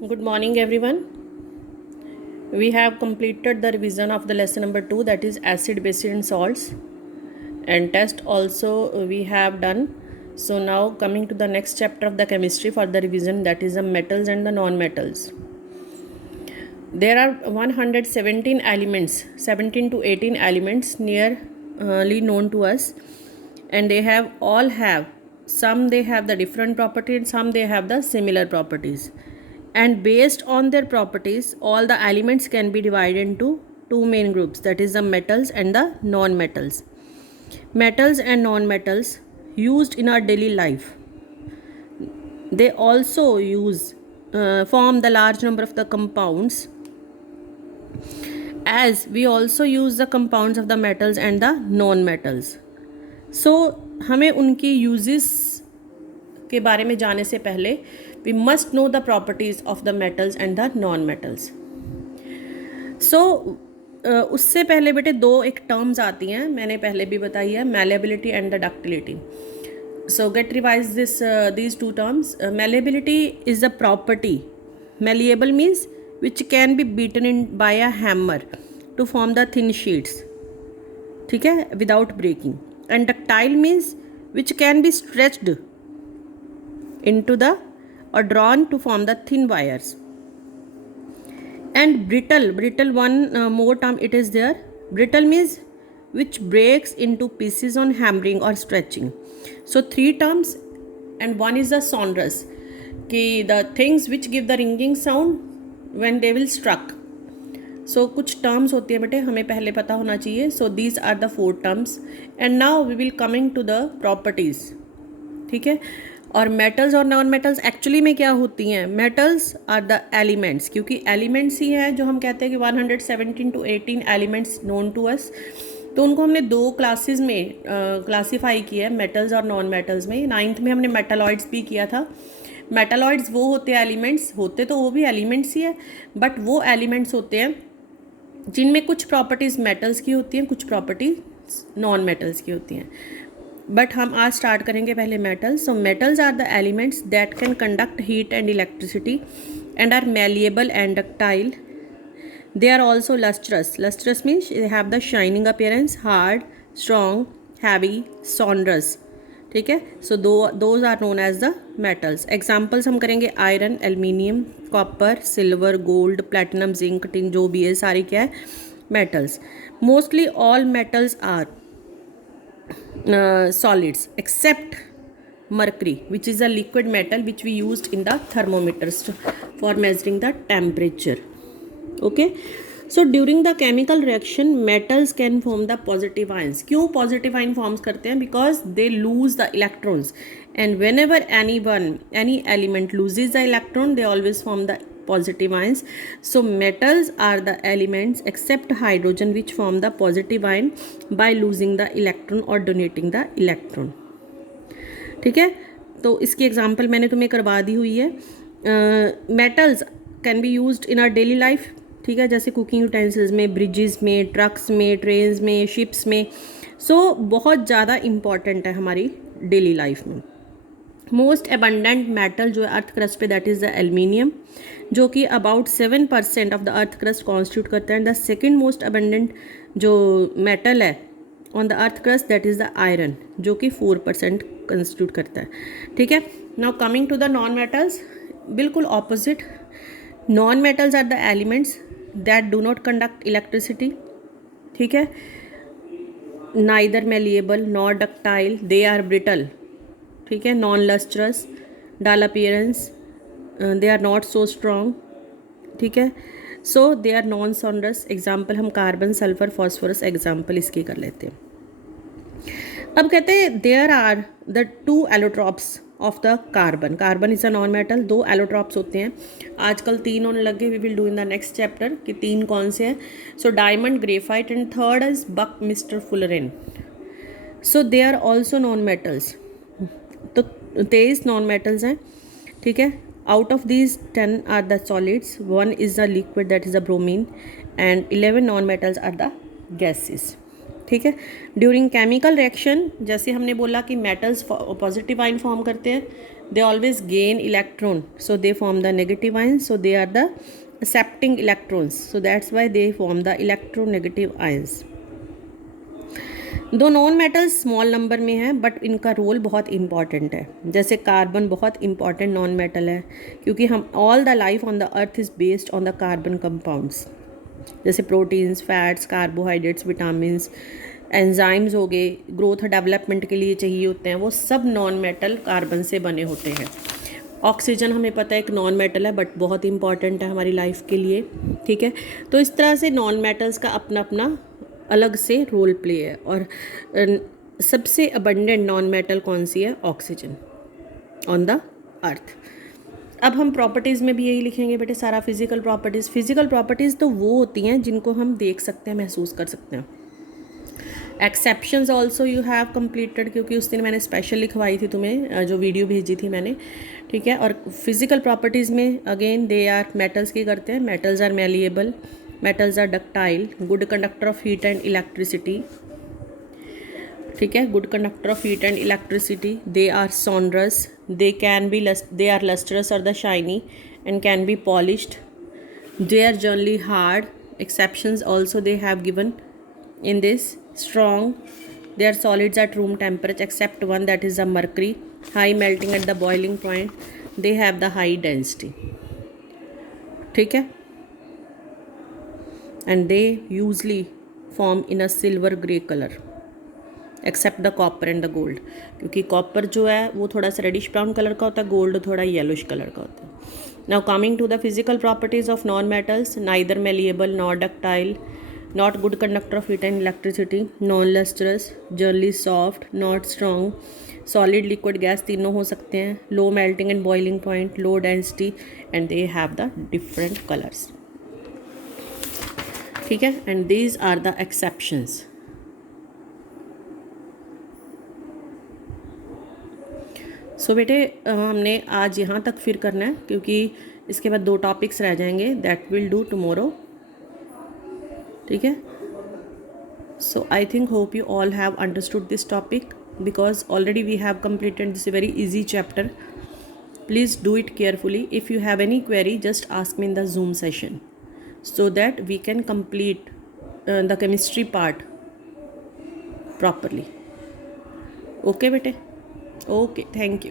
Good morning, everyone. We have completed the revision of the lesson number 2, that is acid, base, and salts, and test also we have done. So now coming to the next chapter of the chemistry for the revision, that is the metals and the non-metals. There are 117 elements, 17 to 18 elements nearly known to us, and they have all have some they have the different property and some they have the similar properties, and based on their properties all the elements can be divided into two main groups, that is the metals and the non-metals. Metals and non-metals used in our daily life, they also form the large number of the compounds, as we also use the compounds of the metals and the non-metals. So हमें उनकी uses के बारे में जाने से पहले we must know the properties of the metals and the non metals. So उससे पहले बेटे दो एक टर्म्स आती हैं, मैंने पहले भी बताई है, malleability and the ductility. So get revise these two terms. Malleability is a property. Malleable means which can be beaten in by a hammer to form the thin sheets, ठीक है, without breaking. And ductile means which can be stretched into the or drawn to form the thin wires. And brittle one more term it is there. Brittle means which breaks into pieces on hammering or stretching. So three terms, and one is the sonorous, कि the things which give the ringing sound when they will struck. सो कुछ terms होती है बेटे, हमें पहले पता होना चाहिए. So these are the 4 terms, and now we will coming to the properties, ठीक है. और मेटल्स और नॉन मेटल्स एक्चुअली में क्या होती हैं? मेटल्स आर द एलिमेंट्स, क्योंकि एलिमेंट्स ही हैं जो हम कहते हैं कि 117 to 18 elements known to us. तो उनको हमने दो क्लासेस में क्लासीफाई किया है, मेटल्स और नॉन मेटल्स में. 9th में हमने मेटालॉइड्स भी किया था. मेटालॉइड्स वो होते हैं एलिमेंट्स, होते तो वो भी एलिमेंट्स ही है, बट वो एलिमेंट्स होते हैं जिनमें कुछ प्रॉपर्टीज़ मेटल्स की होती हैं, कुछ प्रॉपर्टीज नॉन मेटल्स की होती हैं. बट हम आज स्टार्ट करेंगे पहले metals. So metals are the elements that can conduct heat and electricity and are malleable and ductile. They are also lustrous. Lustrous means they have the shining appearance, hard, strong, heavy, sonorous, ठीक है. So those are known as the metals. Examples हम करेंगे iron, aluminium, copper, silver, gold, platinum, zinc, tin, जो भी है सारी क्या है? Metals. Mostly all metals are solids except mercury, which is a liquid metal which we used in the thermometers for measuring the temperature. Okay, so during the chemical reaction metals can form the positive ions. क्यों positive ion forms करते हैं? Because they lose the electrons, and whenever any element loses the electron they always form the positive ions. So metals are the elements except hydrogen which form the positive ion by losing the electron or donating the electron, ठीक है. तो इसकी example मैंने तुम्हें करवा दी हुई है. Metals can be used in our daily life, ठीक है, जैसे कुकिंग यूटेंसिल्स में, ब्रिजेस में, ट्रक्स में, ट्रेन्स में, शिप्स में. सो बहुत ज़्यादा इम्पॉर्टेंट है हमारी डेली लाइफ में. मोस्ट एबंडेंट मेटल जो है अर्थ क्रस्ट पे, दैट इज़ द एल्यूमिनियम, जो कि about 7% of the earth crust constitute करता है. द सेकेंड मोस्ट एबंडेंट जो मेटल है on the earth crust, that is the iron, जो कि 4% कंस्टिट्यूट करता है, ठीक है. Now coming to the non metals, बिल्कुल opposite. Non metals are the elements that do not conduct electricity, ठीक है, neither malleable nor ductile, they are brittle, ठीक है, non lustrous, dull appearance, they are not so strong, ठीक है. So they are non sonorous. Example हम carbon, sulphur, phosphorus example इसके कर लेते हैं. अब कहते हैं there are the 2 allotropes of the carbon. Carbon is a non metal. 2 allotropes होते हैं, आजकल 3 होने लगे. We will do in the next chapter कि 3 कौन से हैं. So diamond, graphite, and third is buckminsterfullerene. So they are also non metals. तो 23 नॉन मेटल्स हैं, ठीक है. Out of these 10 are the solids, 1 is the liquid that is the bromine, and 11 non-metals are the gases, ठीक है. During chemical reaction, जैसे हमने बोला कि मेटल्स पॉजिटिव आयन फॉर्म करते हैं, they always gain electron, so they form the negative ions, so they are the accepting electrons, so that's why they form the electronegative ions. दो non metals small number में है but इनका role बहुत important है. जैसे carbon बहुत important non metal है क्योंकि हम all the life on the earth is based on the carbon compounds. जैसे proteins, fats, carbohydrates, vitamins, enzymes हो गए, ग्रोथ डेवलपमेंट के लिए चाहिए होते हैं, वो सब नॉन मेटल कार्बन से बने होते हैं. ऑक्सीजन हमें पता है एक नॉन मेटल है बट बहुत इंपॉर्टेंट है हमारी लाइफ के लिए. ठीक है, तो इस तरह से नॉन मेटल्स का अपना अपना अलग से रोल प्ले है. और सबसे अबंडेंट नॉन मेटल कौन सी है? ऑक्सीजन ऑन द अर्थ. अब हम प्रॉपर्टीज़ में भी यही लिखेंगे बेटे सारा. फिजिकल प्रॉपर्टीज़ तो वो होती हैं जिनको हम देख सकते हैं, महसूस कर सकते हैं. Exceptions also you have completed, क्योंकि उस दिन मैंने स्पेशल लिखवाई थी तुम्हें, जो वीडियो भेजी थी मैंने. ठीक है, और फिजिकल प्रॉपर्टीज़ में अगेन दे आर मेटल्स की करते हैं. Metals are malleable, metals are ductile, good conductor of heat and electricity. ठीक है, good conductor of heat and electricity. They are sonorous, they are lustrous or the shiny and can be polished. They are generally hard. Exceptions also they have given in this. Strong, they are solids at room temperature except one, that is the mercury. High melting at the boiling point. They have the high density. ठीक है, and they usually form in a silver grey color except the copper and the gold, क्योंकि copper जो है वो थोड़ा सा reddish brown colour का होता है, गोल्ड थोड़ा येलोइश कलर का होता है. Now coming to the physical properties of non metals. Neither malleable not ductile, not good conductor of heat and electricity, non lustrous, generally soft, not strong, solid, liquid, gas तीनों हो सकते हैं, low melting and boiling point, low density, and they have the different colours. ठीक है, and these are the exceptions. So बेटे हमने आज यहाँ तक फिर करना है क्योंकि इसके बाद 2 टॉपिक्स रह जाएंगे. That will do tomorrow. ठीक है, so I think hope you all have understood this topic because already we have completed this very easy chapter. Please do it carefully. If you have any query, just ask me in the Zoom session so that we can complete the chemistry part properly. Okay bete? Okay, thank you.